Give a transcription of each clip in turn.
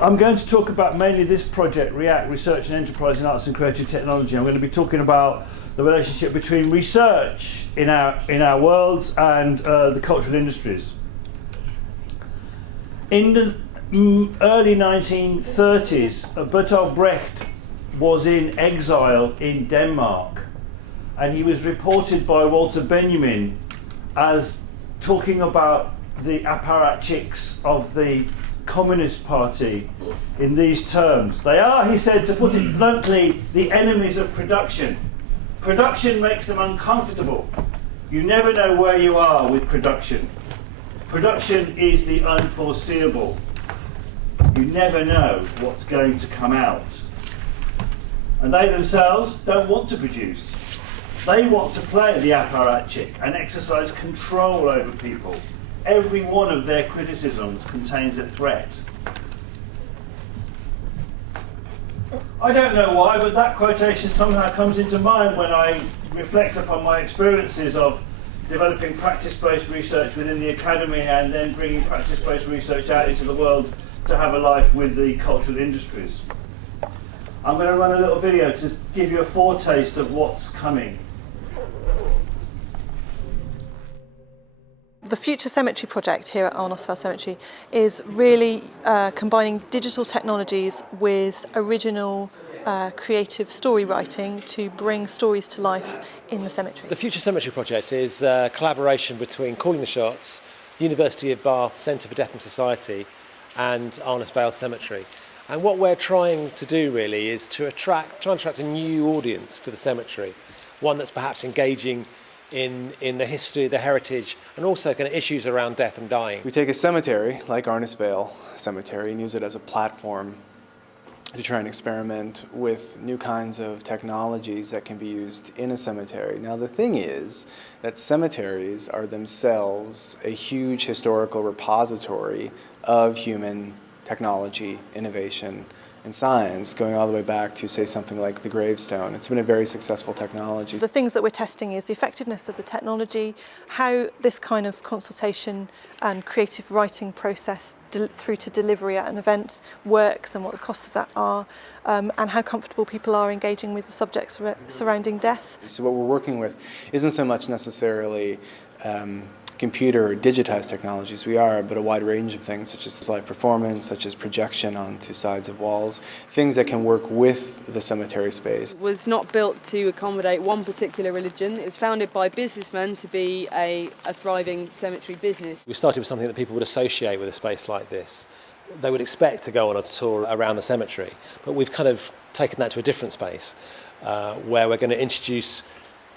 I'm going to talk about mainly this project, REACT, Research and Enterprise in Arts and Creative Technology. I'm going to be talking about the relationship between research in our worlds and the cultural industries. In the early 1930s, Bertolt Brecht was in exile in Denmark, and he was reported by Walter Benjamin as talking about the apparatchiks of the Communist Party in these terms. They are, he said, to put it bluntly, the enemies of production. Production makes them uncomfortable. You never know where you are with production. Production is the unforeseeable. You never know what's going to come out. And they themselves don't want to produce. They want to play the apparatchik and exercise control over people. Every one of their criticisms contains a threat. I don't know why, but that quotation somehow comes into mind when I reflect upon my experiences of developing practice-based research within the academy and then bringing practice-based research out into the world to have a life with the cultural industries. I'm going to run a little video to give you a foretaste of what's coming. The Future Cemetery project here at Arnosvale Cemetery is really combining digital technologies with original creative story writing to bring stories to life in the cemetery. The Future Cemetery project is a collaboration between Calling the Shots, the University of Bath Centre for Death and Society and Arnosvale Cemetery. And what we're trying to do really is to try and attract a new audience to the cemetery, one that's perhaps engaging in the history, the heritage, and also kind of issues around death and dying. We take a cemetery like Arnosvale Cemetery and use it as a platform to try and experiment with new kinds of technologies that can be used in a cemetery. Now the thing is that cemeteries are themselves a huge historical repository of human technology, innovation, and science, going all the way back to, say, something like the gravestone. It's been a very successful technology. The things that we're testing is the effectiveness of the technology, how this kind of consultation and creative writing process through to delivery at an event works and what the costs of that are, and how comfortable people are engaging with the subjects surrounding death. So what we're working with isn't so much necessarily computer or digitized technologies but a wide range of things such as live performance, such as projection onto sides of walls, things that can work with the cemetery space. It was not built to accommodate one particular religion. It was founded by businessmen to be a thriving cemetery business. We started with something that people would associate with a space like this. They would expect to go on a tour around the cemetery, but we've kind of taken that to a different space where we're going to introduce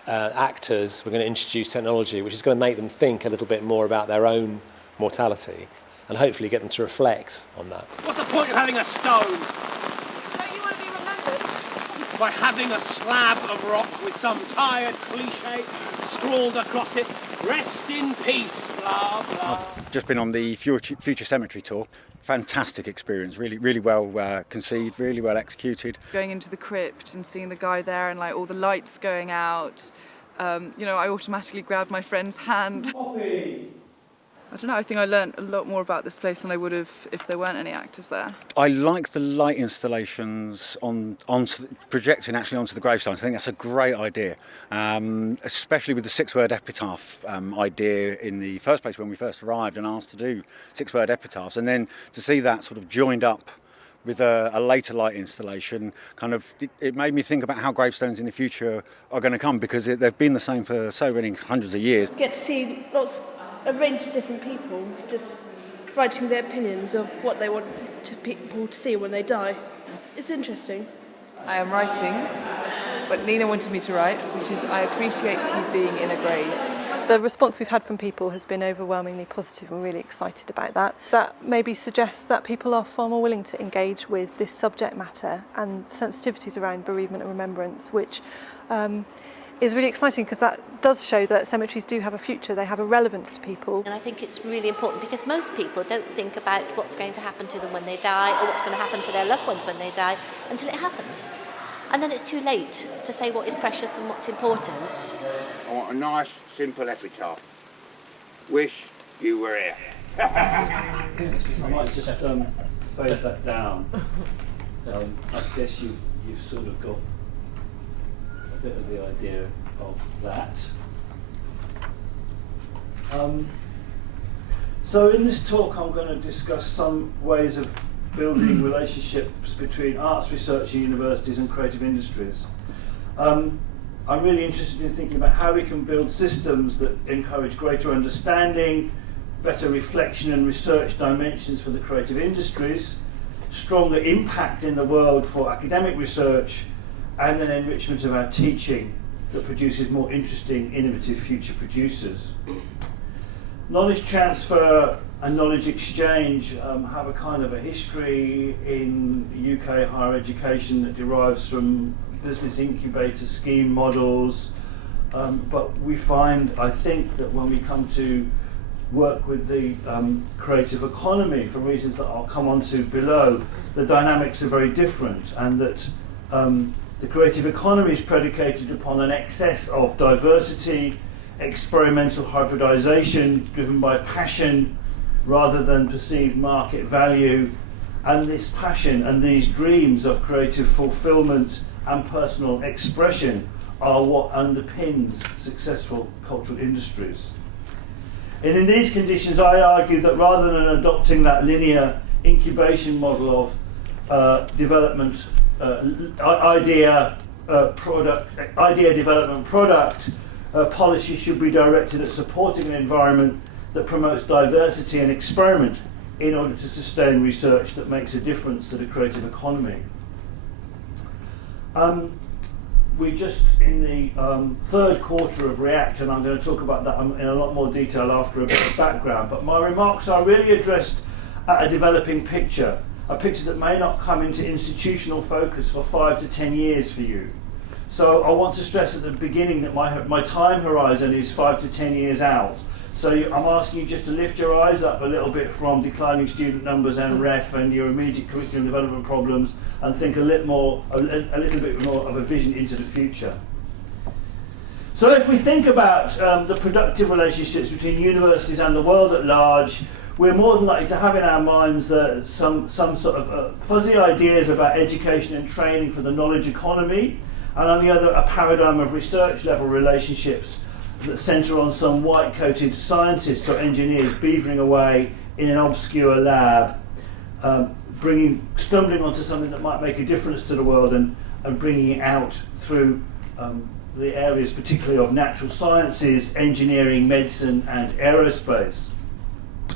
actors, we're going to introduce technology which is going to make them think a little bit more about their own mortality and hopefully get them to reflect on that. What's the point of having a stone? Don't you want to be remembered? By having a slab of rock with some tired cliche scrawled across it, rest in peace, blah, blah. I've just been on the Future Cemetery tour. Fantastic experience, really well conceived, really well executed. Going into the crypt and seeing the guy there and like all the lights going out, I automatically grabbed my friend's hand. I don't know, I think I learnt a lot more about this place than I would have if there weren't any actors there. I like the light installations projecting actually onto the gravestones. I think that's a great idea, especially with the six-word epitaph idea in the first place when we first arrived and asked to do six-word epitaphs, and then to see that sort of joined up with a later light installation, it made me think about how gravestones in the future are going to come, because they've been the same for so many hundreds of years. Get to see a range of different people just writing their opinions of what they want people to see when they die. It's interesting. I am writing what Nina wanted me to write, which is I appreciate you being in a grave. The response we've had from people has been overwhelmingly positive. We're really excited about that. That maybe suggests that people are far more willing to engage with this subject matter and sensitivities around bereavement and remembrance, which is really exciting because that does show that cemeteries do have a future, they have a relevance to people. And I think it's really important because most people don't think about what's going to happen to them when they die or what's going to happen to their loved ones when they die until it happens. And then it's too late to say what is precious and what's important. I want a nice, simple epitaph. Wish you were here. I might just fade that down. I guess you've sort of got a bit of the idea of that. So in this talk I'm going to discuss some ways of building relationships between arts research in universities and creative industries. I'm really interested in thinking about how we can build systems that encourage greater understanding, better reflection and research dimensions for the creative industries, stronger impact in the world for academic research, and an enrichment of our teaching that produces more interesting, innovative future producers. Knowledge transfer and knowledge exchange have a kind of a history in UK higher education that derives from business incubator scheme models, but we find, I think, that when we come to work with the creative economy, for reasons that I'll come on to below, the dynamics are very different, and that the creative economy is predicated upon an excess of diversity, experimental hybridization driven by passion rather than perceived market value, and this passion and these dreams of creative fulfillment and personal expression are what underpins successful cultural industries. And in these conditions, I argue that rather than adopting that linear incubation model of development, idea development product, policy should be directed at supporting an environment that promotes diversity and experiment in order to sustain research that makes a difference to the creative economy. We just in the third quarter of React, and I'm going to talk about that in a lot more detail after a bit of background, but my remarks are really addressed at a developing picture, a picture that may not come into institutional focus for 5 to 10 years for you. So I want to stress at the beginning that my time horizon is 5 to 10 years out. So I'm asking you just to lift your eyes up a little bit from declining student numbers and REF and your immediate curriculum development problems, and think a little bit more of a vision into the future. So if we think about the productive relationships between universities and the world at large, we're more than likely to have in our minds some sort of fuzzy ideas about education and training for the knowledge economy, and on the other, a paradigm of research level relationships that centre on some white-coated scientists or engineers beavering away in an obscure lab, stumbling onto something that might make a difference to the world and bringing it out through the areas particularly of natural sciences, engineering, medicine and aerospace.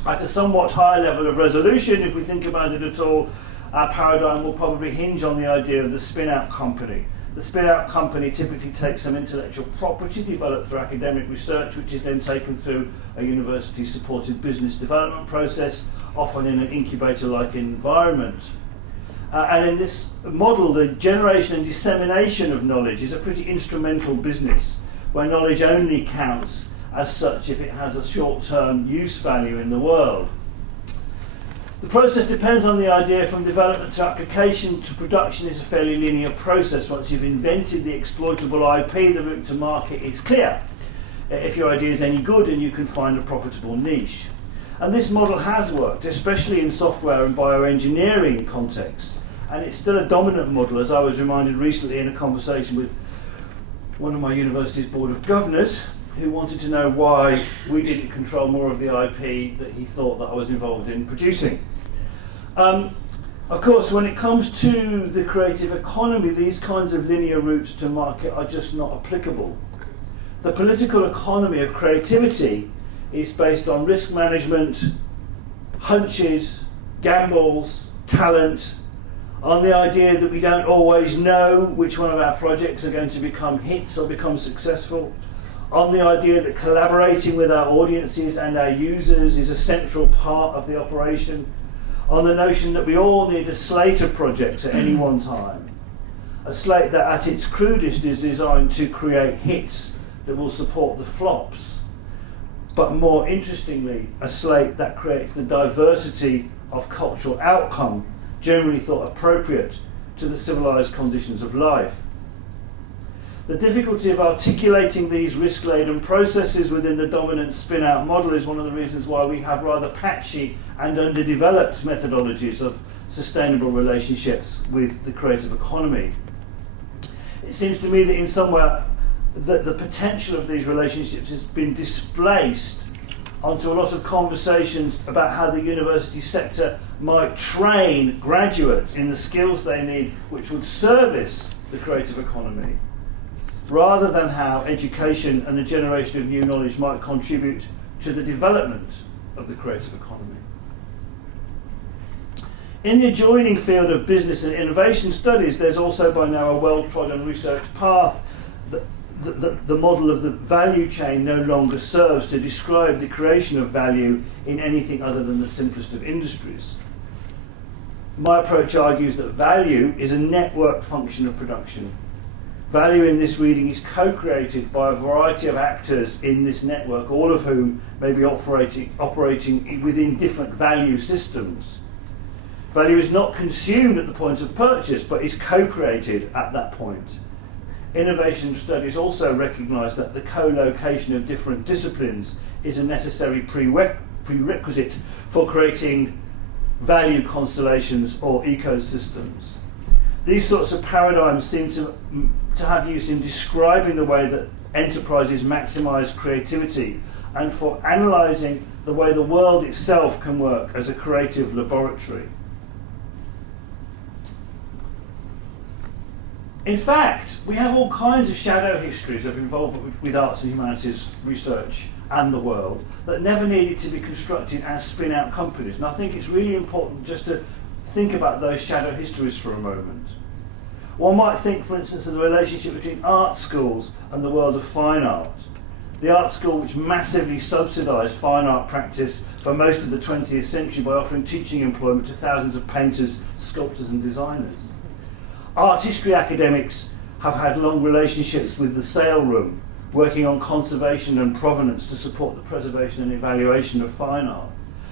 At a somewhat higher level of resolution, if we think about it at all, our paradigm will probably hinge on the idea of the spin-out company. The spin-out company typically takes some intellectual property developed through academic research, which is then taken through a university-supported business development process, often in an incubator-like environment. And in this model, the generation and dissemination of knowledge is a pretty instrumental business, where knowledge only counts as such if it has a short-term use value in the world. The process depends on the idea from development to application to production is a fairly linear process. Once you've invented the exploitable IP, the route to market is clear. If your idea is any good and you can find a profitable niche. And this model has worked, especially in software and bioengineering contexts. And it's still a dominant model, as I was reminded recently in a conversation with one of my university's board of governors, who wanted to know why we didn't control more of the IP that he thought that I was involved in producing. Of course, when it comes to the creative economy, these kinds of linear routes to market are just not applicable. The political economy of creativity is based on risk management, hunches, gambles, talent, on the idea that we don't always know which one of our projects are going to become hits or become successful, on the idea that collaborating with our audiences and our users is a central part of the operation, on the notion that we all need a slate of projects at any one time, a slate that at its crudest is designed to create hits that will support the flops, but more interestingly, a slate that creates the diversity of cultural outcome generally thought appropriate to the civilized conditions of life. The difficulty of articulating these risk-laden processes within the dominant spin-out model is one of the reasons why we have rather patchy and underdeveloped methodologies of sustainable relationships with the creative economy. It seems to me that in some way the potential of these relationships has been displaced onto a lot of conversations about how the university sector might train graduates in the skills they need which would service the creative economy, rather than how education and the generation of new knowledge might contribute to the development of the creative economy. In the adjoining field of business and innovation studies, there's also by now a well-trodden research path. The model of the value chain no longer serves to describe the creation of value in anything other than the simplest of industries. My approach argues that value is a network function of production. Value in this reading is co-created by a variety of actors in this network, all of whom may be operating within different value systems. Value is not consumed at the point of purchase, but is co-created at that point. Innovation studies also recognise that the co-location of different disciplines is a necessary prerequisite for creating value constellations or ecosystems. These sorts of paradigms seem to have use in describing the way that enterprises maximise creativity and for analysing the way the world itself can work as a creative laboratory. In fact, we have all kinds of shadow histories of involvement with arts and humanities research and the world that never needed to be constructed as spin-out companies. And I think it's really important just to think about those shadow histories for a moment. One might think, for instance, of the relationship between art schools and the world of fine art. The art school which massively subsidised fine art practice for most of the 20th century by offering teaching employment to thousands of painters, sculptors and designers. Art history academics have had long relationships with the sale room, working on conservation and provenance to support the preservation and evaluation of fine art.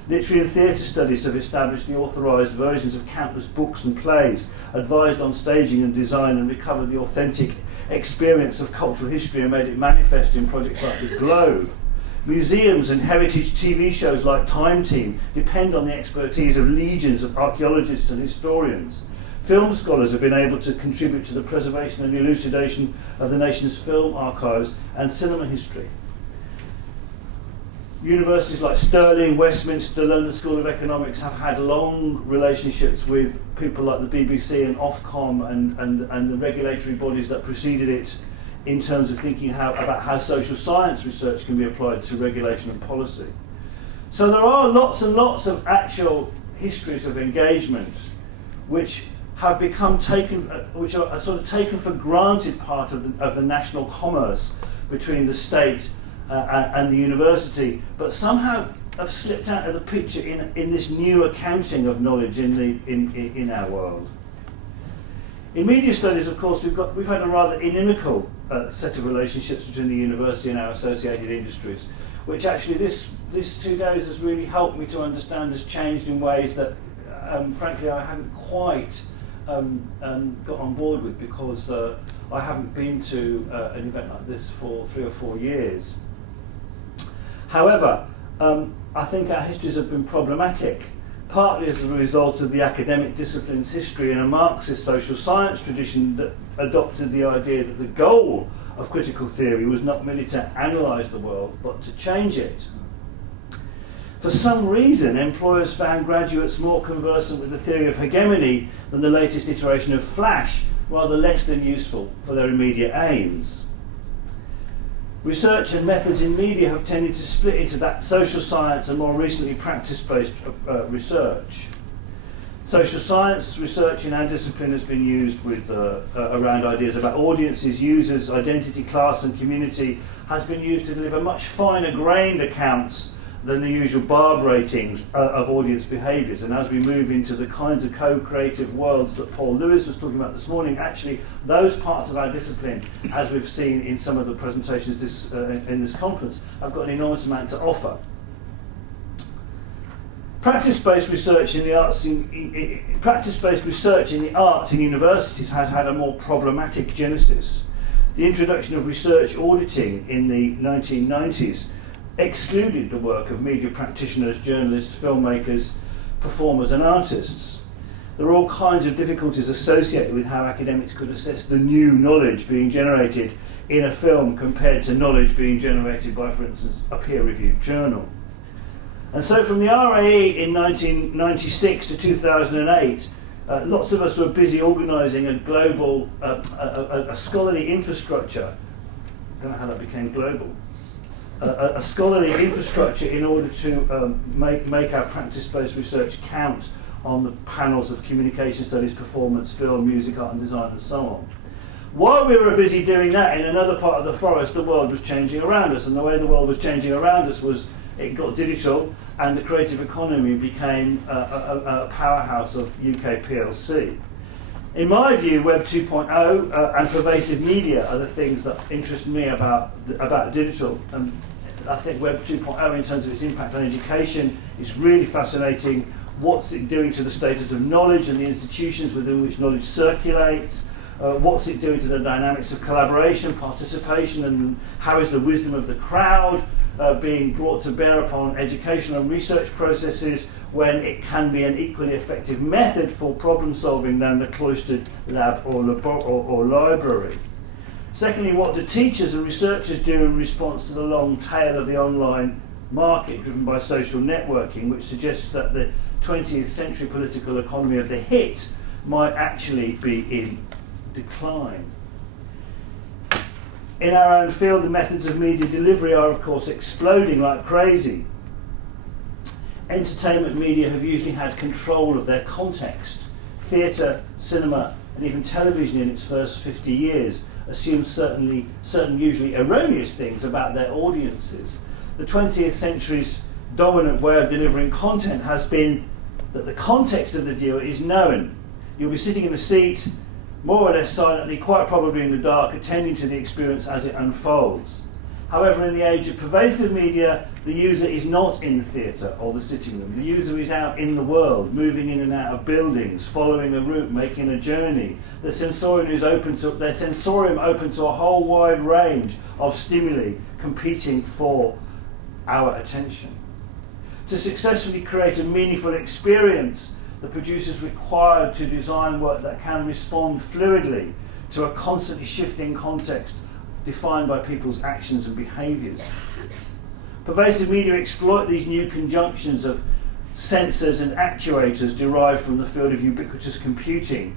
Literary and theatre studies have established the authorised versions of countless books and plays, advised on staging and design, and recovered the authentic experience of cultural history and made it manifest in projects like The Globe. Museums and heritage TV shows like Time Team depend on the expertise of legions of archaeologists and historians. Film scholars have been able to contribute to the preservation and elucidation of the nation's film archives and cinema history. Universities like Stirling, Westminster, London School of Economics have had long relationships with people like the BBC and Ofcom and the regulatory bodies that preceded it in terms of thinking about how social science research can be applied to regulation and policy. So there are lots and lots of actual histories of engagement which have become which are sort of taken for granted part of the national commerce between the state and the university, but somehow have slipped out of the picture in this new accounting of knowledge in our world. In media studies, of course, we've had a rather inimical set of relationships between the university and our associated industries, which actually this 2 days has really helped me to understand has changed in ways that, frankly, I haven't quite got on board with, because I haven't been to an event like this for 3 or 4 years. However, I think our histories have been problematic, partly as a result of the academic discipline's history in a Marxist social science tradition that adopted the idea that the goal of critical theory was not merely to analyse the world, but to change it. For some reason, employers found graduates more conversant with the theory of hegemony than the latest iteration of Flash, rather less than useful for their immediate aims. Research and methods in media have tended to split into that social science and more recently practice-based research. Social science research in our discipline has been used with around ideas about audiences, users, identity, class and community, has been used to deliver much finer-grained accounts than the usual barb ratings of audience behaviours. And as we move into the kinds of co-creative worlds that Paul Lewis was talking about this morning, actually those parts of our discipline, as we've seen in some of the presentations in this conference, have got an enormous amount to offer. Practice-based research in the arts in universities has had a more problematic genesis. The introduction of research auditing in the 1990s excluded the work of media practitioners, journalists, filmmakers, performers and artists. there are all kinds of difficulties associated with how academics could assess the new knowledge being generated in a film compared to knowledge being generated by, for instance, a peer-reviewed journal. And so from the RAE in 1996 to 2008, lots of us were busy organising a global, a scholarly infrastructure. I don't know how that became global. A scholarly infrastructure in order to make our practice-based research count on the panels of communication studies, performance, film, music, art and design and so on. While we were busy doing that, in another part of the forest, the world was changing around us, and the way the world was changing around us was it got digital, and the creative economy became a powerhouse of UK PLC. In my view, Web 2.0 and pervasive media are the things that interest me about digital. And I think Web 2.0, in terms of its impact on education, is really fascinating. What's it doing to the status of knowledge and the institutions within which knowledge circulates? What's it doing to the dynamics of collaboration, participation, and how is the wisdom of the crowd being brought to bear upon educational and research processes when it can be an equally effective method for problem solving than the cloistered lab or library? Secondly, what do teachers and researchers do in response to the long tail of the online market driven by social networking, which suggests that the 20th century political economy of the hit might actually be in decline? In our own field, the methods of media delivery are, of course, exploding like crazy. Entertainment media have usually had control of their context. Theatre, cinema, and even television in its first 50 years assumed certain usually erroneous things about their audiences. The 20th century's dominant way of delivering content has been that the context of the viewer is known. You'll be sitting in a seat, more or less silently, quite probably in the dark, attending to the experience as it unfolds. However, in the age of pervasive media, the user is not in the theatre or the sitting room. The user is out in the world, moving in and out of buildings, following a route, making a journey. Their sensorium open to a whole wide range of stimuli competing for our attention. To successfully create a meaningful experience, the producer is required to design work that can respond fluidly to a constantly shifting context defined by people's actions and behaviours. Pervasive media exploit these new conjunctions of sensors and actuators derived from the field of ubiquitous computing,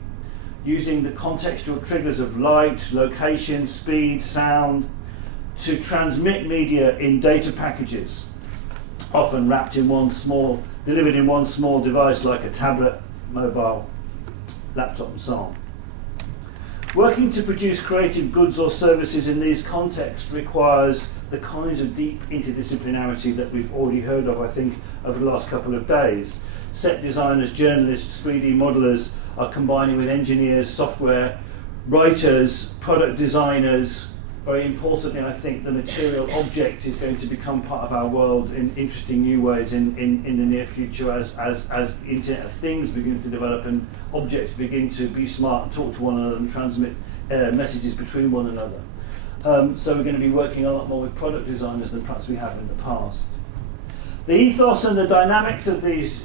using the contextual triggers of light, location, speed, sound, to transmit media in data packages, often delivered in one small device like a tablet, mobile, laptop and so on. Working to produce creative goods or services in these contexts requires the kinds of deep interdisciplinarity that we've already heard of, I think, over the last couple of days. Set designers, journalists, 3D modelers are combining with engineers, software, writers, product designers. Very importantly, I think the material object is going to become part of our world in interesting new ways in the near future as Internet of Things begin to develop and objects begin to be smart and talk to one another and transmit messages between one another. So we're going to be working a lot more with product designers than perhaps we have in the past. The ethos and the dynamics of these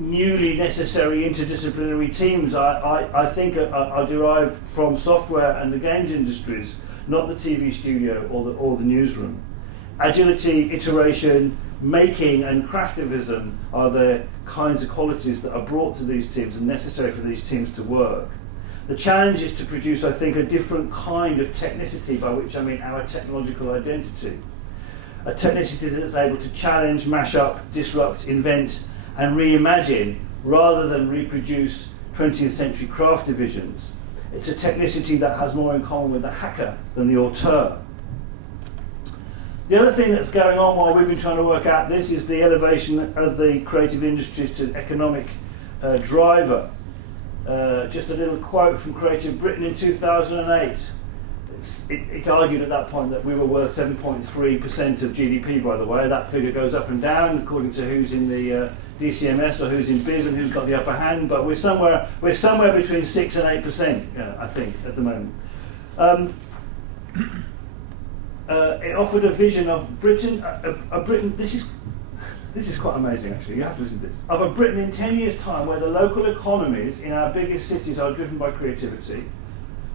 newly necessary interdisciplinary teams, I think, are derived from software and the games industries, not the TV studio or the newsroom. Agility, iteration, making and craftivism are the kinds of qualities that are brought to these teams and necessary for these teams to work. The challenge is to produce, I think, a different kind of technicity, by which I mean our technological identity. A technicity that is able to challenge, mash up, disrupt, invent and reimagine rather than reproduce 20th century craft divisions. It's a technicity that has more in common with the hacker than the auteur. The other thing that's going on while we've been trying to work out this is the elevation of the creative industries to economic driver. Just a little quote from Creative Britain in 2008. It argued at that point that we were worth 7.3% of GDP, by the way. That figure goes up and down according to who's in the DCMS or who's in biz and who's got the upper hand, but we're somewhere between 6 and 8%, I think, at the moment. It offered a vision of Britain. Britain. This is This is quite amazing, actually. You have to listen to this. Of a Britain in 10 years' time where the local economies in our biggest cities are driven by creativity,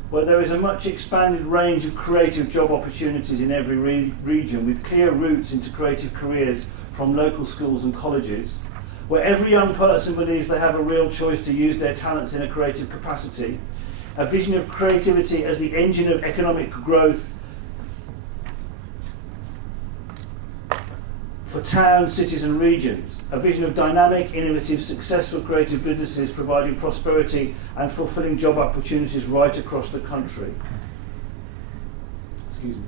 where there is a much expanded range of creative job opportunities in every region with clear routes into creative careers from local schools and colleges, where every young person believes they have a real choice to use their talents in a creative capacity, a vision of creativity as the engine of economic growth for towns, cities and regions, a vision of dynamic, innovative, successful creative businesses providing prosperity and fulfilling job opportunities right across the country. Excuse me.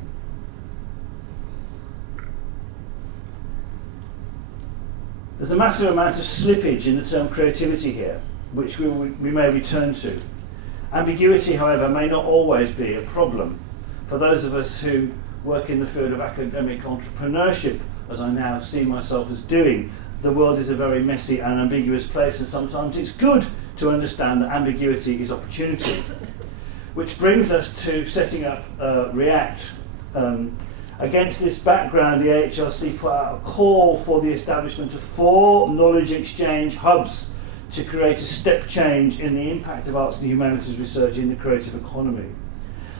There's a massive amount of slippage in the term creativity here, which we may return to. Ambiguity, however, may not always be a problem. For those of us who work in the field of academic entrepreneurship, as I now see myself as doing, the world is a very messy and ambiguous place, and sometimes it's good to understand that ambiguity is opportunity. Which brings us to setting up React. Against this background, the AHRC put out a call for the establishment of 4 knowledge exchange hubs to create a step change in the impact of arts and humanities research in the creative economy.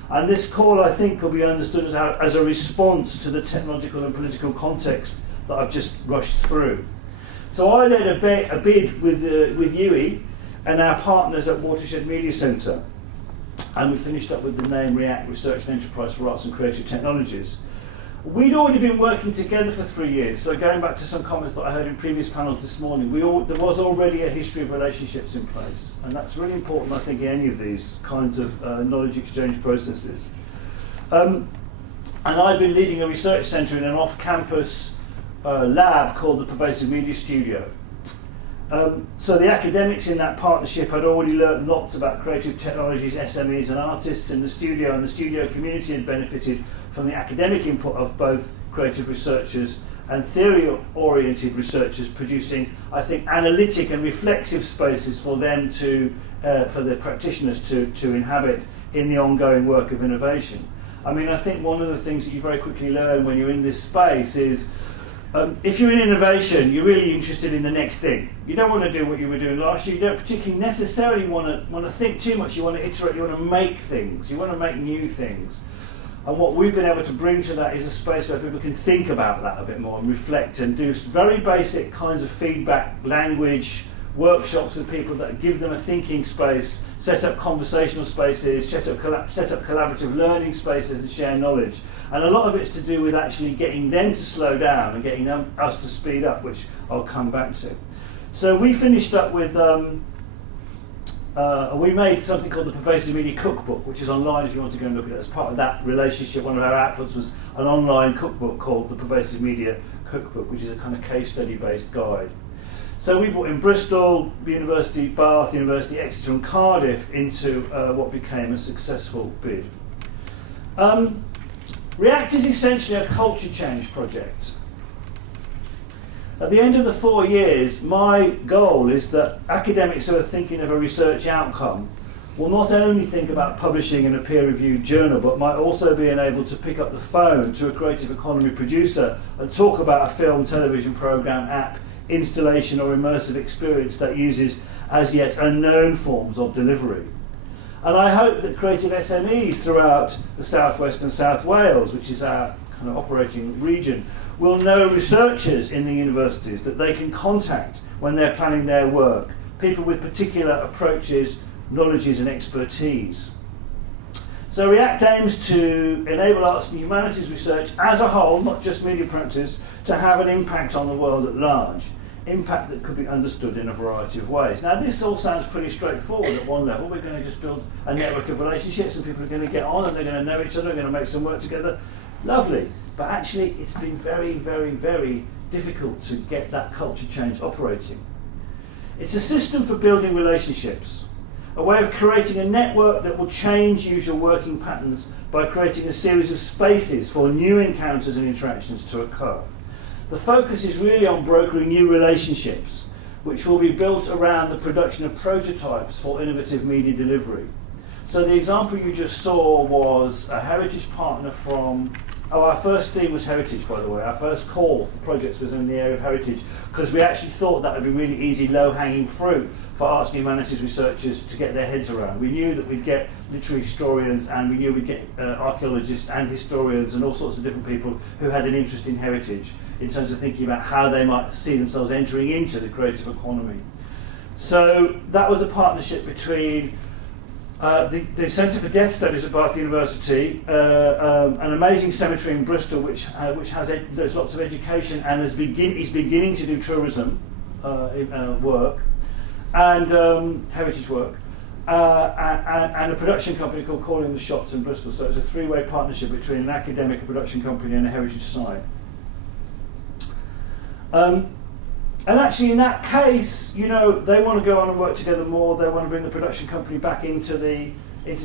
And this call, I think, will be understood as a response to the technological and political context that I've just rushed through. So I led a bid with UE and our partners at Watershed Media Centre, and we finished up with the name React Research and Enterprise for Arts and Creative Technologies. We'd already been working together for 3 years, so going back to some comments that I heard in previous panels this morning, there was already a history of relationships in place, and that's really important, I think, in any of these kinds of knowledge exchange processes. And I've been leading a research centre in an off-campus lab called the Pervasive Media Studio. So the academics in that partnership had already learnt lots about creative technologies, SMEs and artists in the studio, and the studio community had benefited from the academic input of both creative researchers and theory-oriented researchers, producing, I think, analytic and reflexive spaces for them to, for the practitioners to inhabit in the ongoing work of innovation. I mean, I think one of the things that you very quickly learn when you're in this space is if you're in innovation, you're really interested in the next thing. You don't want to do what you were doing last year. You don't particularly necessarily want to think too much. You want to iterate. You want to make things. You want to make new things. And what we've been able to bring to that is a space where people can think about that a bit more and reflect and do very basic kinds of feedback, language, workshops with people that give them a thinking space, set up conversational spaces, set up collaborative learning spaces and share knowledge. And a lot of it's to do with actually getting them to slow down and getting us to speed up, which I'll come back to. So we finished up with, we made something called the Pervasive Media Cookbook, which is online if you want to go and look at it. As part of that relationship, one of our outputs was an online cookbook called the Pervasive Media Cookbook, which is a kind of case study based guide. So we brought in Bristol, University Bath, University Exeter and Cardiff into what became a successful bid. React is essentially a culture change project. At the end of the 4 years, my goal is that academics who are thinking of a research outcome will not only think about publishing in a peer-reviewed journal, but might also be enabled to pick up the phone to a creative economy producer and talk about a film, television programme, app, installation or immersive experience that uses as yet unknown forms of delivery. And I hope that creative SMEs throughout the South West and South Wales, which is our kind of operating region, will know researchers in the universities that they can contact when they're planning their work, people with particular approaches, knowledges and expertise. So React aims to enable arts and humanities research as a whole, not just media practice, to have an impact on the world at large. Impact that could be understood in a variety of ways. Now this all sounds pretty straightforward at one level. We're going to just build a network of relationships and people are going to get on and they're going to know each other, they're going to make some work together. Lovely. But actually it's been very, very, very difficult to get that culture change operating. It's a system for building relationships, a way of creating a network that will change usual working patterns by creating a series of spaces for new encounters and interactions to occur. The focus is really on brokering new relationships, which will be built around the production of prototypes for innovative media delivery. So the example you just saw was a heritage partner from Oh, our first theme was heritage, by the way. Our first call for projects was in the area of heritage, because we actually thought that would be really easy, low-hanging fruit for arts and humanities researchers to get their heads around. We knew that we'd get literary historians, and we knew we'd get archaeologists and historians and all sorts of different people who had an interest in heritage in terms of thinking about how they might see themselves entering into the creative economy. So that was a partnership between the Centre for Death Studies at Bath University, an amazing cemetery in Bristol which has there's lots of education and is beginning to do tourism work and heritage work, and a production company called Calling the Shots in Bristol. So it's a three-way partnership between an academic, a production company and a heritage site. And actually, in that case, you know, they want to go on and work together more. They want to bring the production company back into the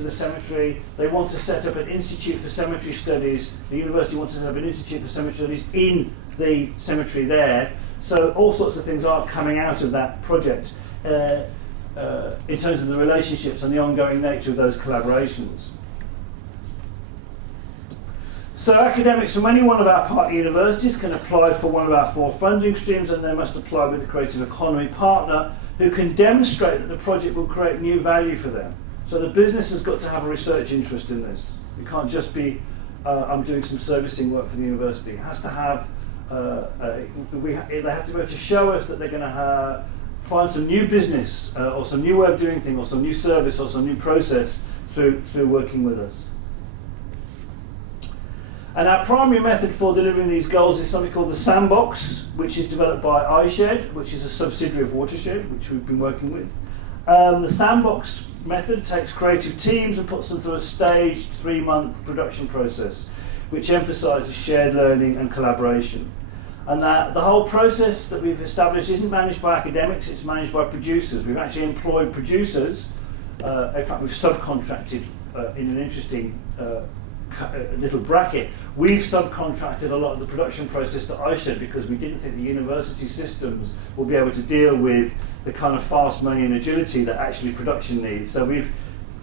cemetery. They want to set up an institute for cemetery studies. The university wants to set up an institute for cemetery studies in the cemetery there. So all sorts of things are coming out of that project in terms of the relationships and the ongoing nature of those collaborations. So academics from any one of our partner universities can apply for one of our 4 funding streams, and they must apply with a creative economy partner who can demonstrate that the project will create new value for them. So the business has got to have a research interest in this. It can't just be, I'm doing some servicing work for the university. It has to have, they have to be able to show us that they're going to find some new business or some new way of doing things or some new service or some new process through working with us. And our primary method for delivering these goals is something called the Sandbox, which is developed by iShed, which is a subsidiary of Watershed, which we've been working with. The Sandbox method takes creative teams and puts them through a staged 3-month production process, which emphasises shared learning and collaboration. And that the whole process that we've established isn't managed by academics, it's managed by producers. We've actually employed producers, in fact we've subcontracted in an interesting little bracket. We've subcontracted a lot of the production process to iShed because we didn't think the university systems will be able to deal with the kind of fast money and agility that actually production needs. So we've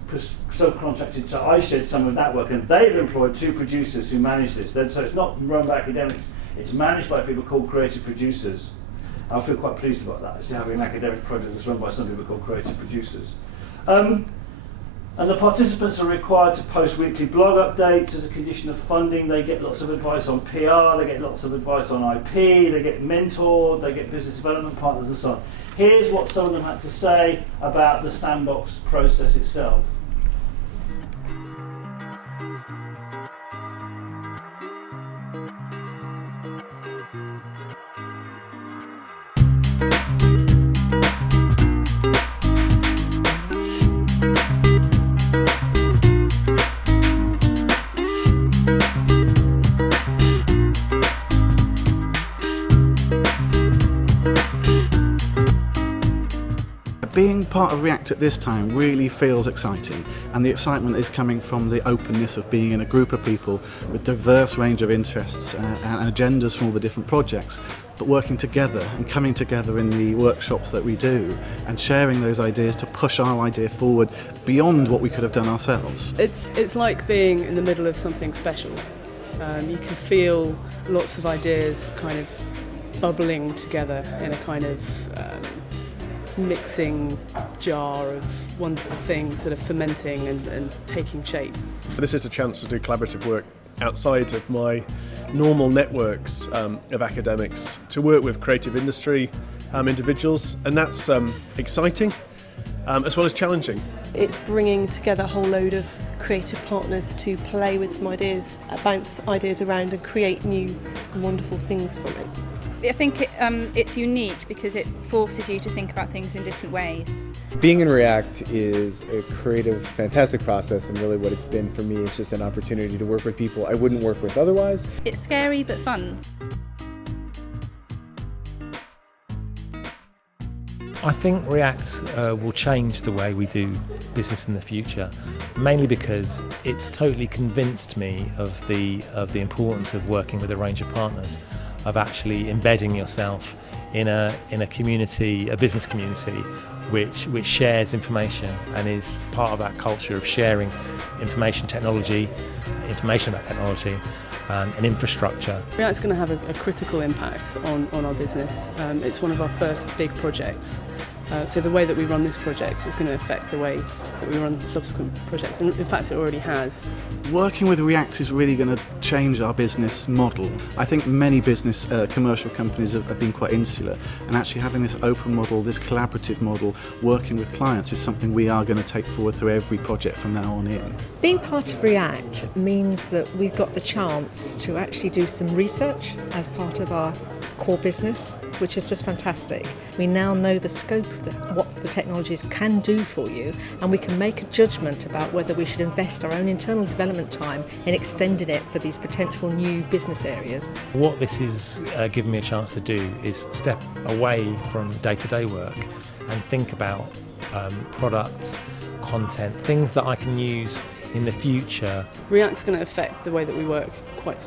subcontracted to iShed some of that work, and they've employed 2 producers who manage this. So it's not run by academics, it's managed by people called creative producers. I feel quite pleased about that, actually having an academic project that's run by some people called creative producers. And the participants are required to post weekly blog updates as a condition of funding. They get lots of advice on PR, they get lots of advice on IP, they get mentored, they get business development partners and so on. Here's what some of them had to say about the Sandbox process itself. Being part of React at this time really feels exciting, and the excitement is coming from the openness of being in a group of people with diverse range of interests and agendas from all the different projects, but working together and coming together in the workshops that we do and sharing those ideas to push our idea forward beyond what we could have done ourselves. It's like being in the middle of something special. You can feel lots of ideas kind of bubbling together in a kind of mixing jar of wonderful things that are fermenting and taking shape. This is a chance to do collaborative work outside of my normal networks of academics, to work with creative industry individuals, and that's exciting as well as challenging. It's bringing together a whole load of creative partners to play with some ideas, bounce ideas around and create new and wonderful things from it. I think it's unique because it forces you to think about things in different ways. Being in React is a creative, fantastic process, and really what it's been for me is just an opportunity to work with people I wouldn't work with otherwise. It's scary but fun. I think React will change the way we do business in the future, mainly because it's totally convinced me of the importance of working with a range of partners, of actually embedding yourself in a community, a business community, which shares information and is part of that culture of sharing information about technology, and infrastructure. React's going to have a critical impact on our business. It's one of our first big projects. So the way that we run this project is going to affect the way that we run subsequent projects, and in fact it already has. Working with React is really going to change our business model. I think many business, commercial companies have been quite insular, and actually having this open model, this collaborative model, working with clients is something we are going to take forward through every project from now on in. Being part of React means that we've got the chance to actually do some research as part of our core business, which is just fantastic. We now know the scope of what the technologies can do for you, and we can make a judgment about whether we should invest our own internal development time in extending it for these potential new business areas. What this is giving me a chance to do is step away from day-to-day work and think about products, content, things that I can use in the future. React's going to affect the way that we work quite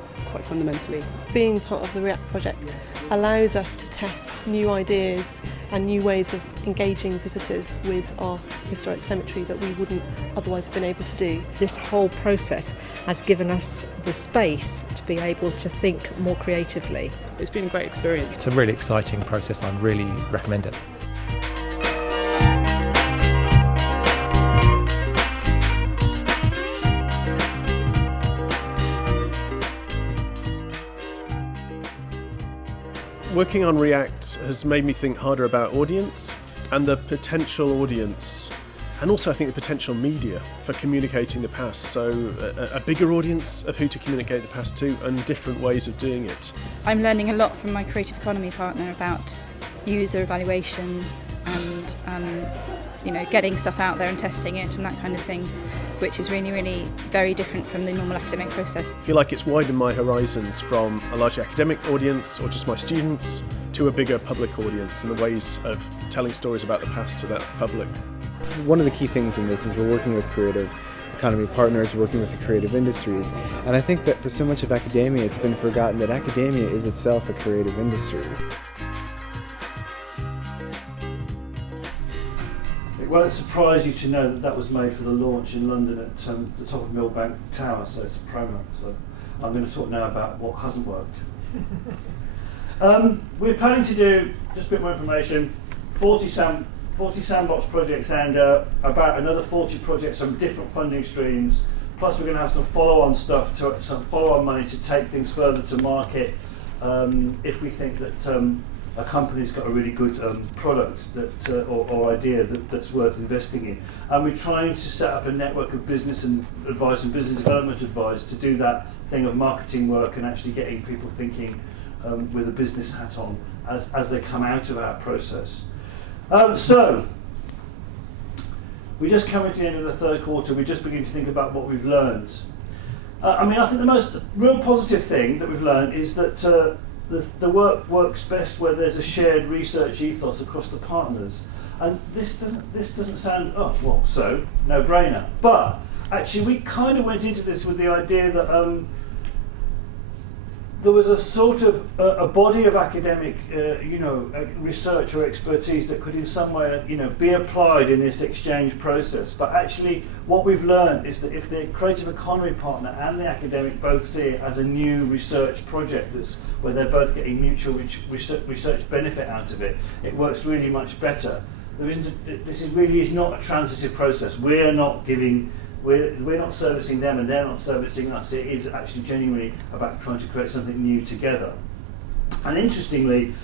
fundamentally. Being part of the React project allows us to test new ideas and new ways of engaging visitors with our historic cemetery that we wouldn't otherwise have been able to do. This whole process has given us the space to be able to think more creatively. It's been a great experience. It's a really exciting process and I really recommend it. Working on React has made me think harder about audience and the potential audience, and also I think the potential media for communicating the past. So a bigger audience of who to communicate the past to and different ways of doing it. I'm learning a lot from my creative economy partner about user evaluation and getting stuff out there and testing it and that kind of thing, which is really very different from the normal academic process. I feel like it's widened my horizons from a large academic audience or just my students to a bigger public audience and the ways of telling stories about the past to that public. One of the key things in this is we're working with creative economy partners, working with the creative industries, and I think that for so much of academia it's been forgotten that academia is itself a creative industry. It won't surprise you to know that that was made for the launch in London at the top of Millbank Tower, so it's a promo. So I'm going to talk now about what hasn't worked. We're planning to do, just a bit more information, 40 Sandbox projects and about another 40 projects from different funding streams. Plus we're going to have some follow-on stuff, some follow-on money to take things further to market if we think that a company's got a really good product that or idea that's worth investing in. And we're trying to set up a network of business and advice and business development advice to do that thing of marketing work and actually getting people thinking with a business hat on as they come out of our process. So, we just come into the end of the third quarter, we just begin to think about what we've learned. I think the most real positive thing that we've learned is that the work works best where there's a shared research ethos across the partners. And this doesn't sound, no-brainer. But actually we kind of went into this with the idea that there was a sort of a body of academic research or expertise that could in some way be applied in this exchange process. But actually what we've learned is that if the creative economy partner and the academic both see it as a new research project where they're both getting mutual research benefit out of it, it works really much better. This really is not a transitive process. We're not servicing them and they're not servicing us. It is actually genuinely about trying to create something new together. And interestingly,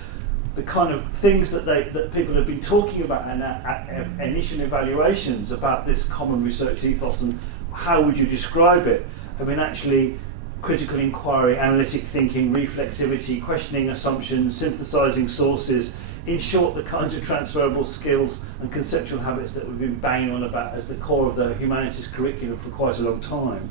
the kind of things that people have been talking about in initial evaluations about this common research ethos and how would you describe it? I mean, actually, critical inquiry, analytic thinking, reflexivity, questioning assumptions, synthesizing sources, in short, the kinds of transferable skills and conceptual habits that we've been banging on about as the core of the humanities curriculum for quite a long time.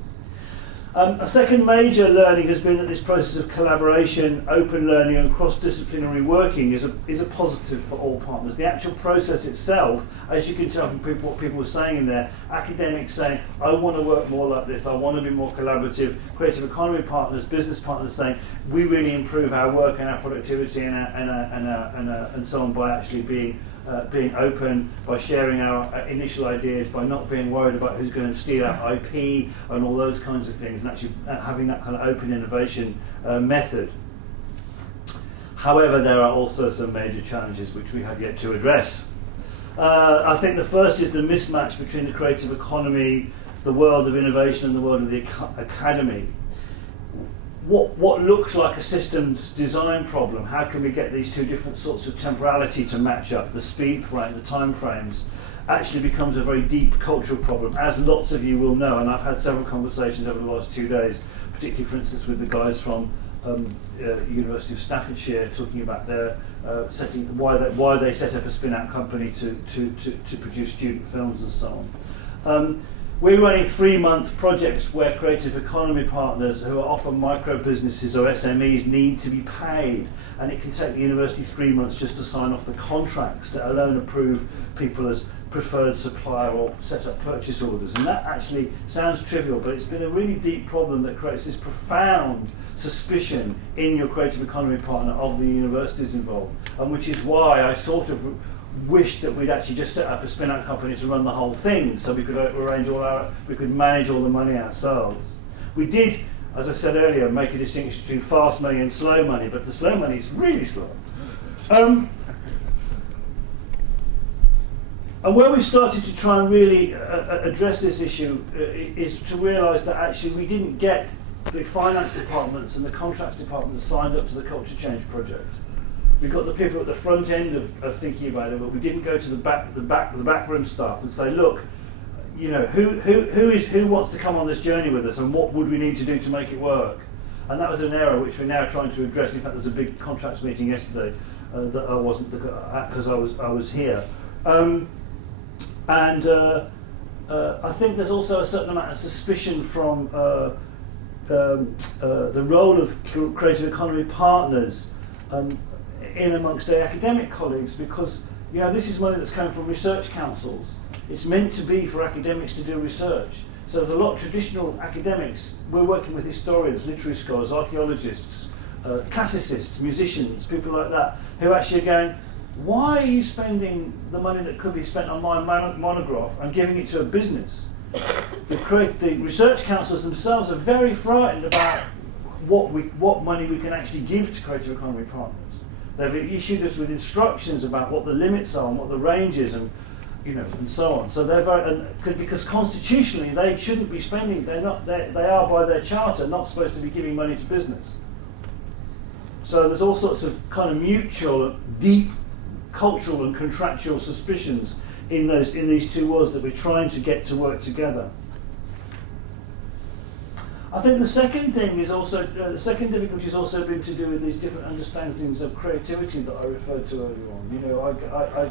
A second major learning has been that this process of collaboration, open learning and cross-disciplinary working is a positive for all partners. The actual process itself, as you can tell from what people were saying in there, academics saying, I want to work more like this, I want to be more collaborative, creative economy partners, business partners saying, we really improve our work and our productivity and so on by actually being being open, by sharing our initial ideas, by not being worried about who's going to steal our IP and all those kinds of things, and actually having that kind of open innovation method. However, there are also some major challenges which we have yet to address. I think the first is the mismatch between the creative economy, the world of innovation, and the world of the academy. What looks like a systems design problem, how can we get these two different sorts of temporality to match up, the speed frame, the time frames, actually becomes a very deep cultural problem, as lots of you will know, and I've had several conversations over the last 2 days, particularly for instance with the guys from University of Staffordshire, talking about their why they set up a spin-out company to produce student films and so on. We're running 3-month projects where creative economy partners, who are often micro businesses or SMEs, need to be paid, and it can take the university 3 months just to sign off the contracts, let alone approve people as preferred supplier or set up purchase orders. And that actually sounds trivial, but it's been a really deep problem that creates this profound suspicion in your creative economy partner of the universities involved, and which is why I sort of wished that we'd actually just set up a spin-out company to run the whole thing, so we could we could manage all the money ourselves. We did, as I said earlier, make a distinction between fast money and slow money, but the slow money is really slow. And where we started to try and really address this issue is to realise that actually we didn't get the finance departments and the contracts departments signed up to the culture change project. We got the people at the front end of thinking about it, but we didn't go to the backroom staff and say, look, you know, who wants to come on this journey with us, and what would we need to do to make it work? And that was an error which we're now trying to address. In fact, there was a big contracts meeting yesterday that I wasn't at because I was here, and I think there's also a certain amount of suspicion from the role of creative economy partners in amongst their academic colleagues, because you know this is money that's coming from research councils. It's meant to be for academics to do research. So there's a lot of traditional academics. We're working with historians, literary scholars, archaeologists, classicists, musicians, people like that, who actually are going, why are you spending the money that could be spent on my monograph and giving it to a business? The research councils themselves are very frightened about what money we can actually give to creative economy partners. They've issued us with instructions about what the limits are and what the range is, and you know, and so on. So they're because constitutionally they shouldn't be spending. They are by their charter not supposed to be giving money to business. So there's all sorts of kind of mutual, deep cultural and contractual suspicions in these two worlds that we're trying to get to work together. I think the second thing is also the second difficulty has also been to do with these different understandings of creativity that I referred to earlier on. You know,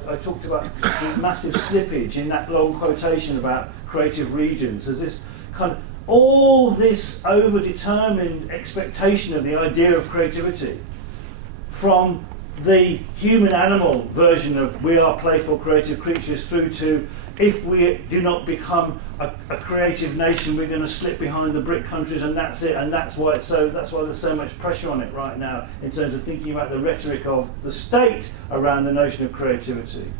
I talked about the massive slippage in that long quotation about creative regions. There's this kind of all this overdetermined expectation of the idea of creativity from the human-animal version of we are playful, creative creatures through to if we do not become a creative nation, we're going to slip behind the BRIC countries, and that's it. And that's why there's so much pressure on it right now in terms of thinking about the rhetoric of the state around the notion of creativity.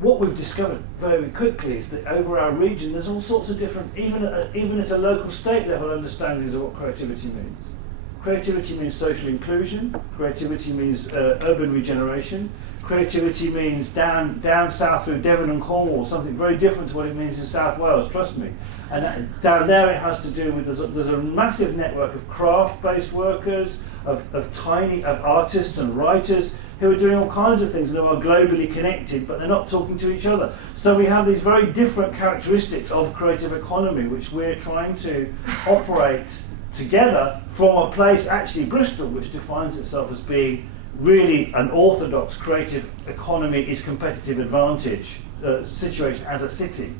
What we've discovered very quickly is that over our region, there's all sorts of different, even at a local state level, understandings of what creativity means. Creativity means social inclusion. Creativity means urban regeneration. Creativity means down south through Devon and Cornwall, something very different to what it means in South Wales, trust me. And down there it has to do with, there's a massive network of craft-based workers, of artists and writers who are doing all kinds of things and who are globally connected, but they're not talking to each other. So we have these very different characteristics of creative economy, which we're trying to operate together from a place, actually Bristol, which defines itself as being really an orthodox creative economy is competitive advantage situation as a city.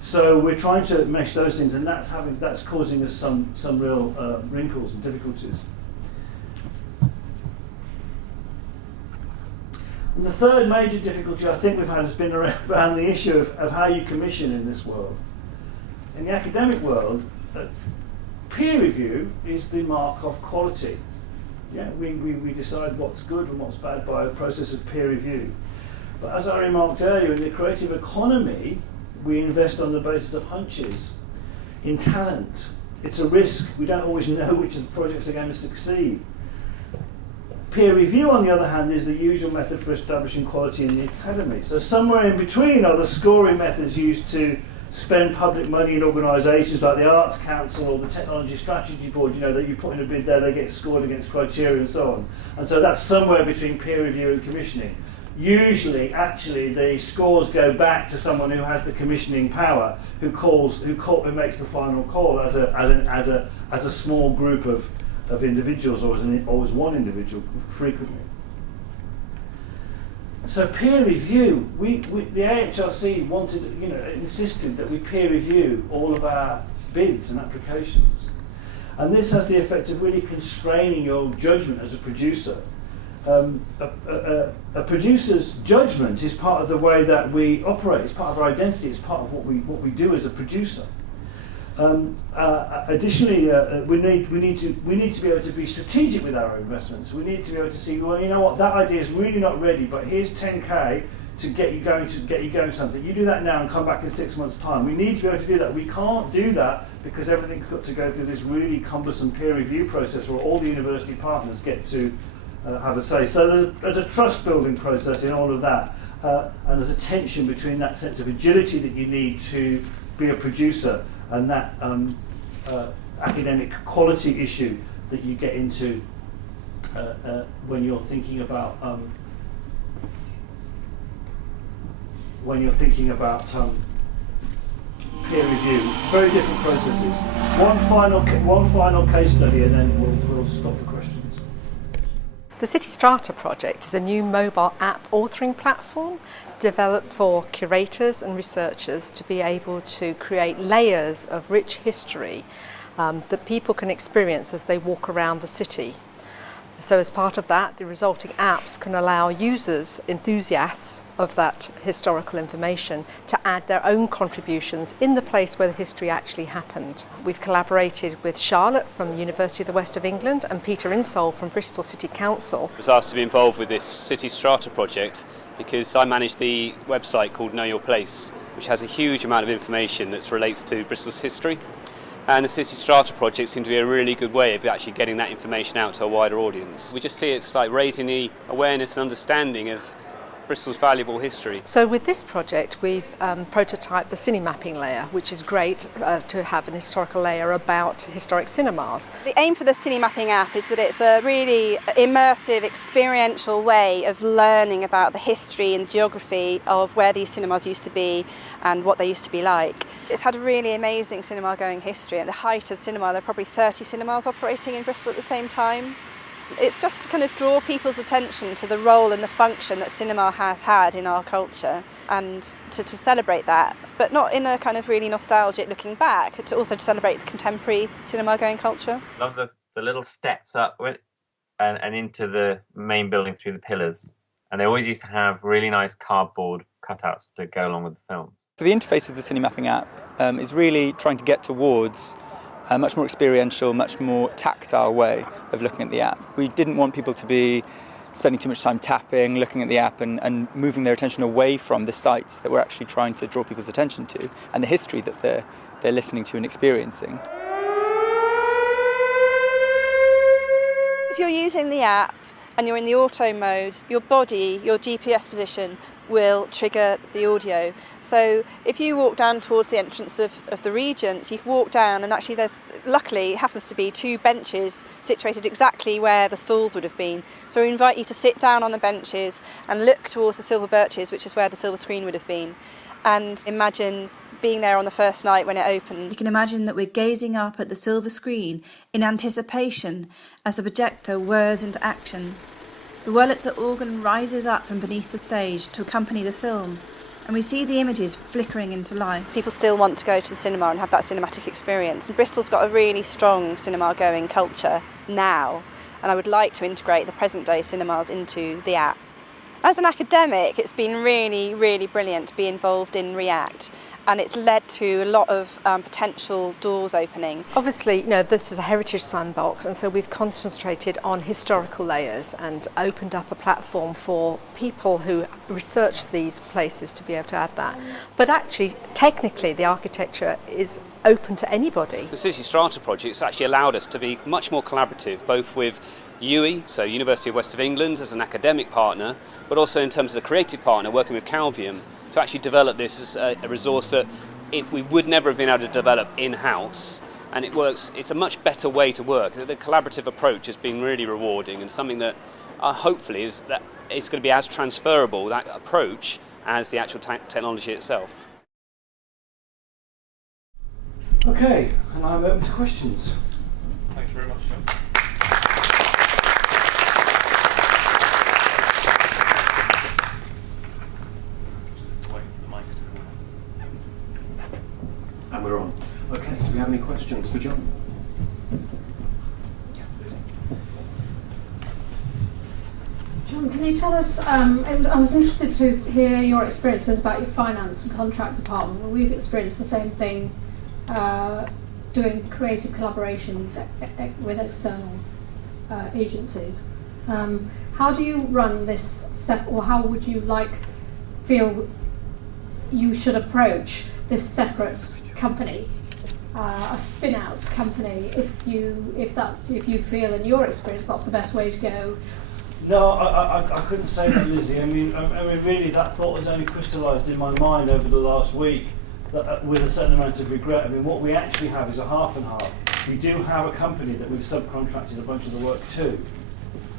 So we're trying to mesh those things, and that's causing us some real wrinkles and difficulties. And the third major difficulty I think we've had has been around the issue of how you commission in this world. In the academic world, peer review is the mark of quality. Yeah, we decide what's good and what's bad by a process of peer review. But as I remarked earlier, in the creative economy, we invest on the basis of hunches. In talent, it's a risk. We don't always know which of the projects are going to succeed. Peer review, on the other hand, is the usual method for establishing quality in the academy. So somewhere in between are the scoring methods used to spend public money in organisations like the Arts Council or the Technology Strategy Board, that you put in a bid there, they get scored against criteria and so on. And so that's somewhere between peer review and commissioning. Usually, actually, the scores go back to someone who has the commissioning power, who makes the final call as a small group of individuals, or as one individual frequently. So peer review, the AHRC insisted that we peer review all of our bids and applications. And this has the effect of really constraining your judgment as a producer. A producer's judgment is part of the way that we operate, it's part of our identity, it's part of what we do as a producer. Additionally, we need to be able to be strategic with our investments. We need to be able to see, well, you know what, that idea is really not ready, but here's 10k to get you going something. You do that now and come back in 6 months' time. We need to be able to do that. We can't do that because everything's got to go through this really cumbersome peer review process where all the university partners get to have a say. So there's a trust building process in all of that, and there's a tension between that sense of agility that you need to be a producer and that academic quality issue that you get into when you're thinking about peer review. Very different processes. One final case study, and then we'll stop for questions. The City Strata project is a new mobile app authoring platform developed for curators and researchers to be able to create layers of rich history that people can experience as they walk around the city. So as part of that, the resulting apps can allow users, enthusiasts of that historical information, to add their own contributions in the place where the history actually happened. We've collaborated with Charlotte from the University of the West of England and Peter Insole from Bristol City Council. I was asked to be involved with this City Strata project because I manage the website called Know Your Place, which has a huge amount of information that relates to Bristol's history. And the City Strata project seemed to be a really good way of actually getting that information out to a wider audience. We just see it's like raising the awareness and understanding of Bristol's valuable history. So with this project we've prototyped the cine mapping layer, which is great to have an historical layer about historic cinemas. The aim for the cine mapping app is that it's a really immersive, experiential way of learning about the history and geography of where these cinemas used to be and what they used to be like. It's had a really amazing cinema going history. At the height of cinema, there are probably 30 cinemas operating in Bristol at the same time. It's just to kind of draw people's attention to the role and the function that cinema has had in our culture, and to celebrate that, but not in a kind of really nostalgic looking back, to also to celebrate the contemporary cinema going culture. Love the little steps up and into the main building through the pillars. And they always used to have really nice cardboard cutouts to go along with the films. So the interface of the cine mapping app is really trying to get towards a much more experiential, much more tactile way of looking at the app. We didn't want people to be spending too much time tapping, looking at the app and moving their attention away from the sites that we're actually trying to draw people's attention to and the history that they're listening to and experiencing. If you're using the app and you're in the auto mode, your body, your GPS position will trigger the audio. So if you walk down towards the entrance of the Regent, you can walk down and actually luckily it happens to be 2 benches situated exactly where the stalls would have been. So we invite you to sit down on the benches and look towards the silver birches, which is where the silver screen would have been, and imagine being there on the first night when it opened. You can imagine that we're gazing up at the silver screen in anticipation as the projector whirs into action. The Wurlitzer organ rises up from beneath the stage to accompany the film, and we see the images flickering into life. People still want to go to the cinema and have that cinematic experience. And Bristol's got a really strong cinema-going culture now, and I would like to integrate the present-day cinemas into the app. As an academic, it's been really, really brilliant to be involved in React, and it's led to a lot of potential doors opening. Obviously, this is a heritage sandbox, and so we've concentrated on historical layers and opened up a platform for people who research these places to be able to add that. But actually, technically, the architecture is open to anybody. The City Strata project's actually allowed us to be much more collaborative, both with UWE, so University of West of England, as an academic partner, but also in terms of the creative partner, working with Calvium, to actually develop this as a resource that we would never have been able to develop in-house. And it's a much better way to work. The collaborative approach has been really rewarding, and something that hopefully is going to be as transferable, that approach, as the actual technology itself. Okay, and I'm open to questions. Thank you very much, Jon. And we're on. Okay, do we have any questions for Jon? Jon, can you tell us, I was interested to hear your experiences about your finance and contract department. We've experienced the same thing doing creative collaborations with external agencies. How do you run this, or how would you feel you should approach this separate company, a spin-out company, if you feel in your experience that's the best way to go? No, I couldn't say that, Lizzie. I mean, really, that thought has only crystallised in my mind over the last week, with a certain amount of regret. I mean, what we actually have is a half and half. We do have a company that we've subcontracted a bunch of the work to,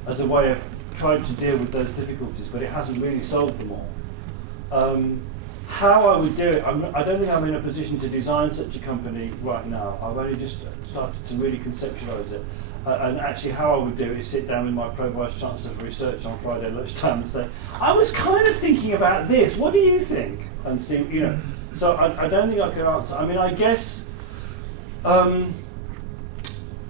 as a way of trying to deal with those difficulties, but it hasn't really solved them all. How I would do it, I don't think I'm in a position to design such a company right now. I've only just started to really conceptualise it. And actually how I would do it is sit down with my Pro-Vice Chancellor for Research on Friday lunchtime and say, I was kind of thinking about this, what do you think? And see, so I don't think I can answer. I mean, I guess I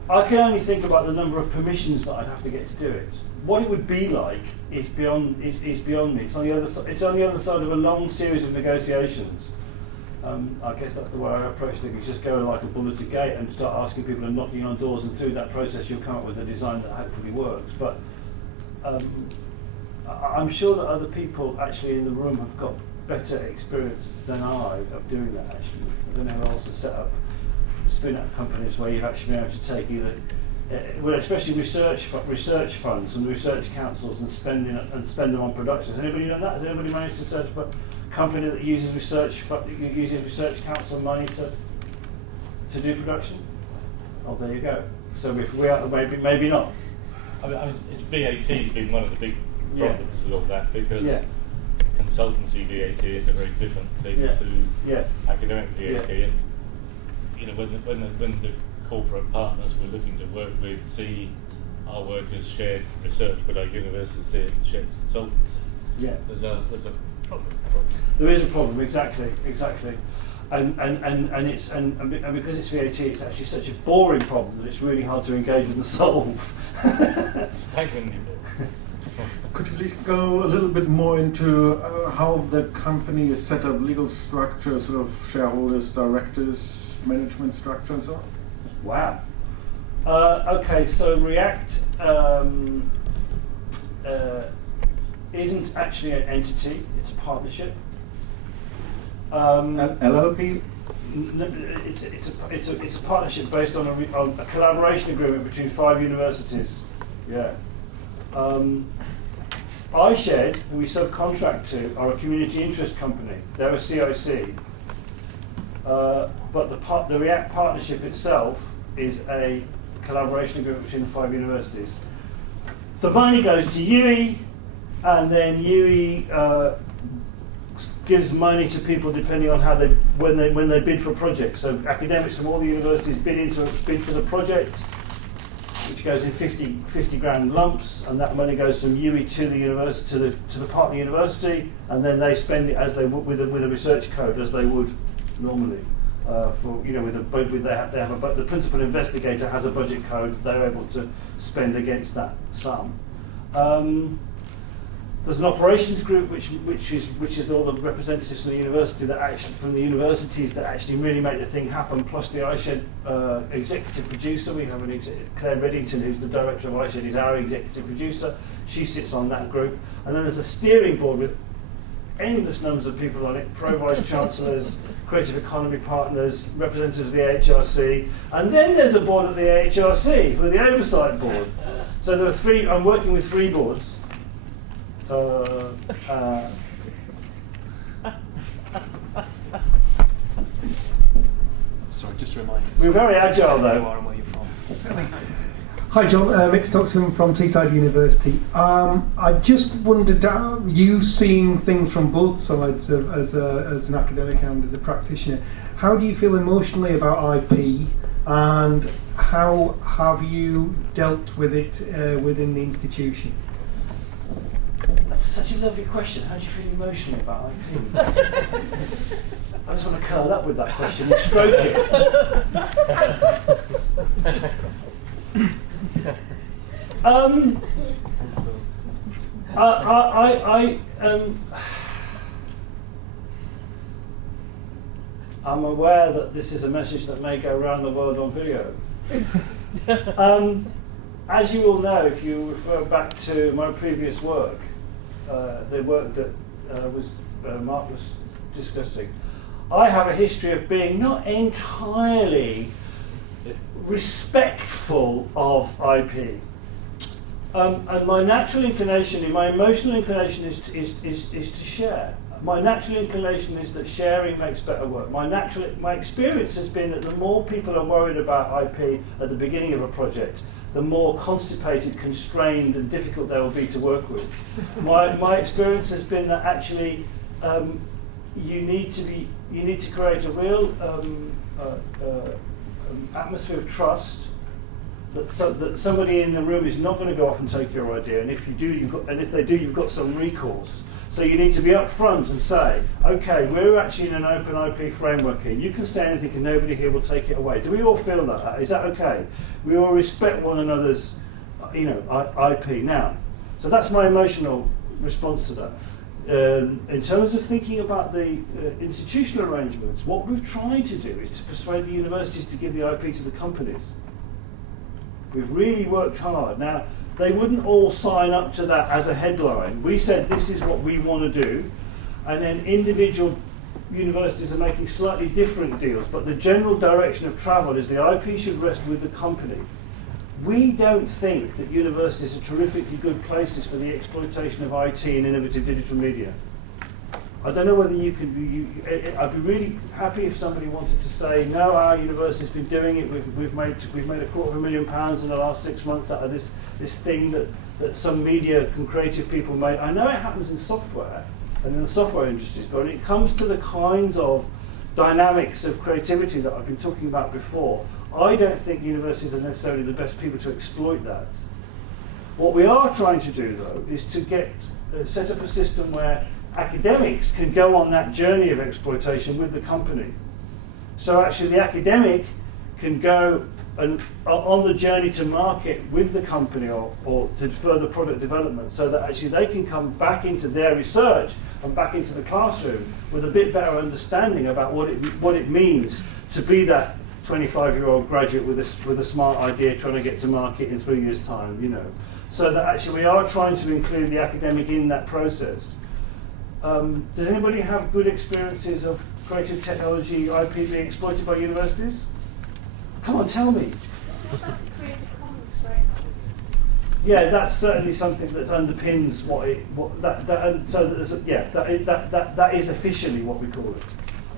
can only think about the number of permissions that I'd have to get to do it. What it would be like is beyond me. It's on the other side of a long series of negotiations. I guess that's the way I approach things. Just go like a bull at a gate and start asking people and knocking on doors, and through that process you'll come up with a design that hopefully works. But I'm sure that other people actually in the room have got better experience than I of doing that actually. I don't know who else has set up spin-out companies where you've actually been able to take either especially research funds and research councils and spend them on production. Has anybody done that? Has anybody managed to set up a company that uses research council money to do production? Oh, there you go. So if we are, maybe not. I mean, VAT has been one of the big problems with all that, because consultancy VAT is a very different thing to academic VAT. And when the corporate partners we're looking to work with see our work as shared research, but our universities see it as shared consultancy. There's a problem. There is a problem, exactly. And because it's VAT, it's actually such a boring problem that it's really hard to engage with and solve. Could you please go a little bit more into how the company is set up, legal structure, sort of shareholders, directors, management structure and so on? Wow. Okay, so React isn't actually an entity, it's a partnership. LLP? It's a partnership based on a collaboration agreement between 5 universities. iShared, who we subcontract to, are a community interest company. They're a CIC. But the React partnership itself is a collaboration agreement between the 5 universities. The money goes to UWE, and then UWE gives money to people depending on how when they bid for projects. So academics from all the universities bid for the project, which goes in 50 grand lumps, and that money goes from UWE to the university to the partner university, and then they spend it as they would with a research code as they would normally. The principal investigator has a budget code. They're able to spend against that sum. There's an operations group which is all the representatives from the university from the universities that actually really make the thing happen. Plus the iShed executive producer. We have Claire Reddington, who's the director of iShed, is our executive producer. She sits on that group, and then there's a steering board with endless numbers of people on it: pro vice chancellors, creative economy partners, representatives of the AHRC, and then there's a board at the AHRC with the oversight board. So there are three. I'm working with three boards. Sorry, just to remind us. We're very agile, though. Who you are and where you're from. Hi John, Mick Stockton from Teesside University. I just wondered, you seeing things from both sides as an academic and as a practitioner, how do you feel emotionally about IP, and how have you dealt with it within the institution? That's such a lovely question. How do you feel emotionally about IP? I just want to curl up with that question and stroke it. I'm aware that this is a message that may go around the world on video. As you all know, if you refer back to my previous work, the work that Mark was discussing, I have a history of being not entirely respectful of IP. And my natural inclination, my emotional inclination is to share. My natural inclination is that sharing makes better work. My experience has been that the more people are worried about IP at the beginning of a project, the more constipated, constrained, and difficult they will be to work with. My experience has been that actually you need to create a real atmosphere of trust. That somebody in the room is not going to go off and take your idea, and if you do, if they do, you've got some recourse. So you need to be up front and say, okay, we're actually in an open IP framework here. You can say anything and nobody here will take it away. Do we all feel that? Is that okay? We all respect one another's, IP. Now, so that's my emotional response to that. In terms of thinking about the institutional arrangements, what we've tried to do is to persuade the universities to give the IP to the companies. We've really worked hard. Now, they wouldn't all sign up to that as a headline. We said this is what we want to do, and then individual universities are making slightly different deals, but the general direction of travel is the IP should rest with the company. We don't think that universities are terrifically good places for the exploitation of IT and innovative digital media. I don't know whether you could. I'd be really happy if somebody wanted to say, no, our university's been doing it. We've made £250,000 in the last 6 months out of this thing that some media and creative people made. I know it happens in software and in the software industries, but when it comes to the kinds of dynamics of creativity that I've been talking about before, I don't think universities are necessarily the best people to exploit that. What we are trying to do, though, is to set up a system where academics can go on that journey of exploitation with the company. So actually the academic can go on the journey to market with the company or to further product development, so that actually they can come back into their research and back into the classroom with a bit better understanding about what it means to be that 25-year-old graduate with a smart idea trying to get to market in 3 years' time, So that actually we are trying to include the academic in that process. Does anybody have good experiences of creative technology IP being exploited by universities? Come on, tell me. Yeah, that's certainly something that underpins that is officially what we call it.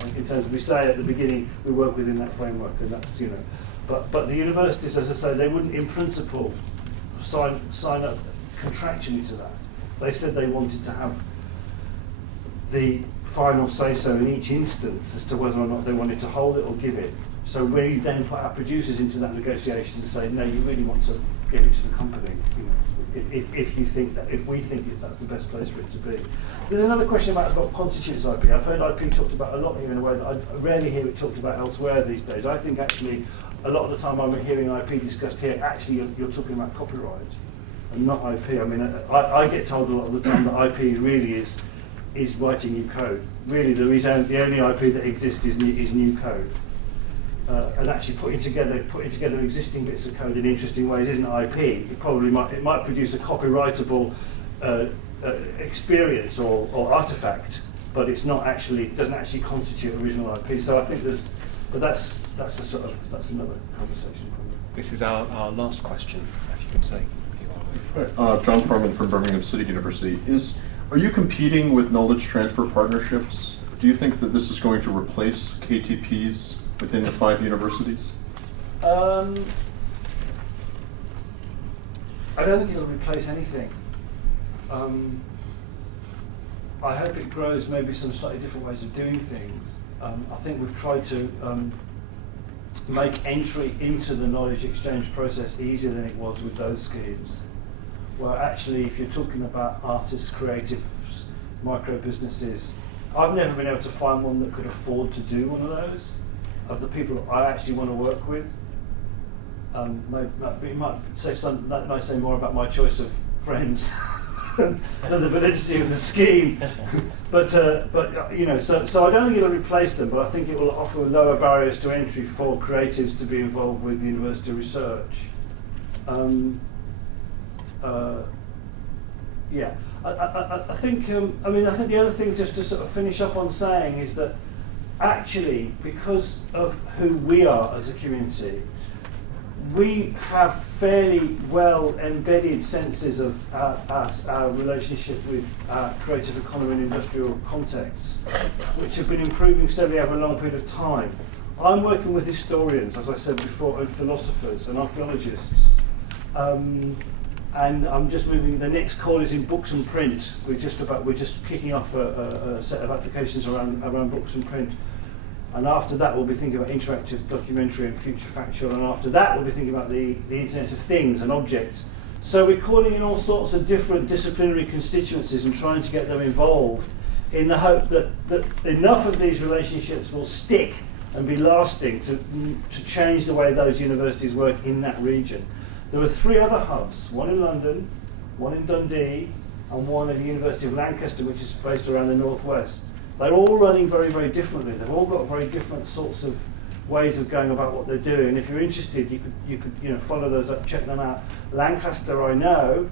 I think in terms of, we say at the beginning we work within that framework, and that's but the universities, as I say, they wouldn't in principle sign up contractually to that. They said they wanted to have the final say-so in each instance as to whether or not they wanted to hold it or give it. So we then put our producers into that negotiation and say, no, you really want to give it to the company, if we think that's the best place for it to be. There's another question about what constitutes IP. I've heard IP talked about a lot here in a way that I rarely hear it talked about elsewhere these days. I think actually a lot of the time I'm hearing IP discussed here, actually you're talking about copyright. and not IP. I mean, I get told a lot of the time that IP really is writing new code. Really, the only IP that exists is new code. And actually putting together existing bits of code in interesting ways isn't IP. It might produce a copyrightable experience or artifact, but it's not actually doesn't actually constitute original IP. So I think that's another conversation. This is our last question, if you could say. John Parman from Birmingham City University. Are you competing with knowledge transfer partnerships? Do you think that this is going to replace KTPs within the 5 universities? I don't think it'll replace anything. I hope it grows maybe some slightly different ways of doing things. I think we've tried to make entry into the knowledge exchange process easier than it was with those schemes. Where actually, if you're talking about artists, creatives, micro businesses, I've never been able to find one that could afford to do one of those, of the people that I actually want to work with. It might say more about my choice of friends than the validity of the scheme. But you know, so I don't think it'll replace them, but I think it will offer lower barriers to entry for creatives to be involved with university research. Yeah, I think the other thing, just to sort of finish up on saying, is that actually, because of who we are as a community, we have fairly well embedded senses of our relationship with our creative economy and industrial contexts, which have been improving steadily over a long period of time. I'm working with historians, as I said before, and philosophers and archaeologists. And I'm just moving. The next call is in books and print. We're just kicking off a set of applications around books and print. And after that, we'll be thinking about interactive documentary and future factual. And after that, we'll be thinking about the Internet of Things and objects. So we're calling in all sorts of different disciplinary constituencies and trying to get them involved in the hope that enough of these relationships will stick and be lasting to change the way those universities work in that region. There are 3 other hubs, one in London, one in Dundee, and one at the University of Lancaster, which is based around the northwest. They're all running very, very differently. They've all got very different sorts of ways of going about what they're doing. And if you're interested, you could follow those up, check them out. Lancaster, I know,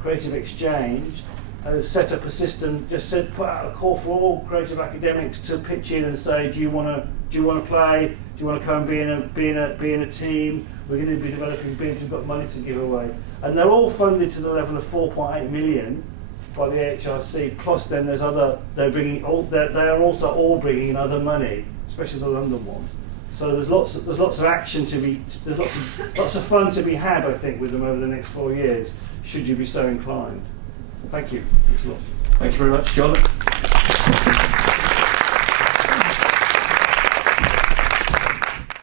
Creative Exchange, has set up a system. Put out a call for all creative academics to pitch in and say, do you want to play? Do you want to come and be in a team? We're going to be developing bins. We've got money to give away, and they're all funded to the level of 4.8 million by the HRC. Plus, then there's other. They're also all bringing in other money, especially the London one. So there's lots of action to be. There's lots of fun to be had, I think, with them over the next 4 years, should you be so inclined. Thank you. Thanks a lot. Thank you very much, John.